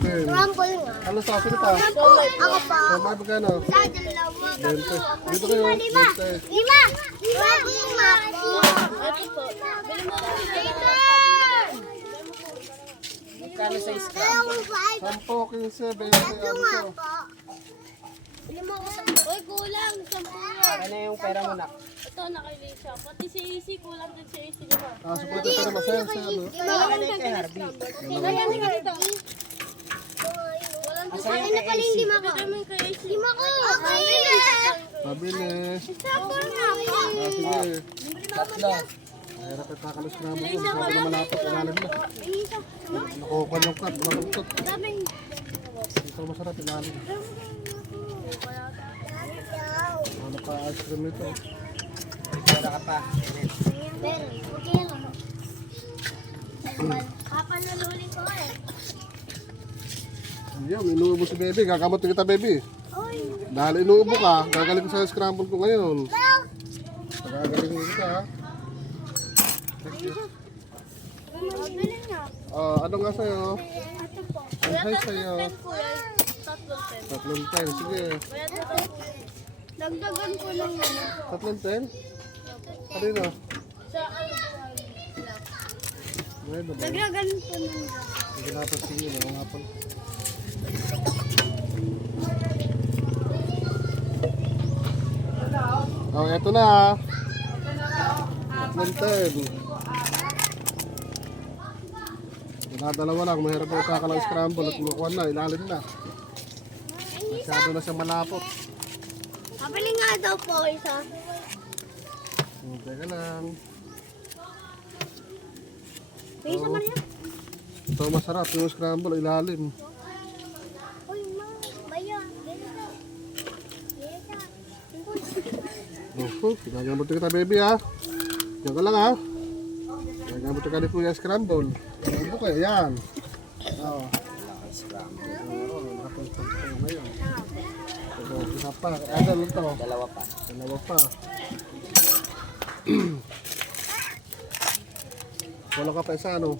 10. Rumble nga. Ano sa akin pa? Ako pa. Tama ba gano? Sa dalawa. 20. Dito kayo. 20. Lima! Lima po. Ito po. Bili mo lang dito. Magkano sa iska? Dalawang 5. 10, 15, 20. Tatlo Ano nga to? po. Bili mo ako sa... Uy, kulang. 10 Ano yung pera mo na? Ito, nakailis siya. Pati si Easy, kulang din si Easy, di ba? Ah, so pwede pero masaya sa ano? Ano yung kay Harvey? Lagyan ka dito. Akin na pala yung lima ko. Bigyan mo yung kay Easy. Lima ko. Okay. Mabilis. Sabon na po. Ah, sige. Tatlo. Mahirap at kakalas na mo. Masyado na malapot. Ilalim na. Nakukuha yung cut. Malapot. Daming... Ito masarap ilalim. Ano ka ice cream nito? Pera ka pa. Pero, okay lang. Papa naluli ko eh. Ayan, inuubo si baby. Gagamot kita baby. Oy. Dahil inuubo ka, gagaling ko sa scramble ko ngayon. Gagaling kita ha. Mabili nga. Ano nga sa'yo? Ito po. Ang high sa'yo? Kuya, tatlong 10. Tatlong 10. Sige. Kaya tatlong 10. Dagdagan ko lang ano. Tatlong 10? Kanina? Sa ano Ay, babae. Dagdagan ko lang. Hindi natin sige. Ako nga pala. Oh, eto na. Tatlong 10. Dalawa lang. Mahirap ako kakalang scramble at kumukuha na. Ilalim na. Masyado na siya malapot. Mabili nga daw po isa. Teka lang. May isa Maria. Ito masarap yung scramble, ilalim. Uy, ma. Bayan. Ganito. Ganito. Ginagamot kita baby ha. Diyan ka lang ha. Ginagamot ka ni Kuya scramble. Ano ko yan? Oo. Ngayon. Ito, isa pa. Ano lang to? Dalawa pa. Dalawa pa. Wala ka pa isa ano?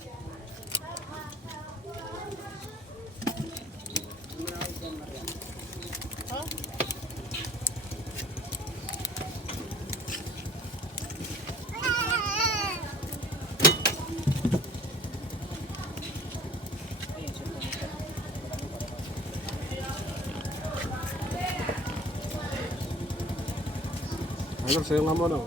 Ano, sa'yo nga mo no?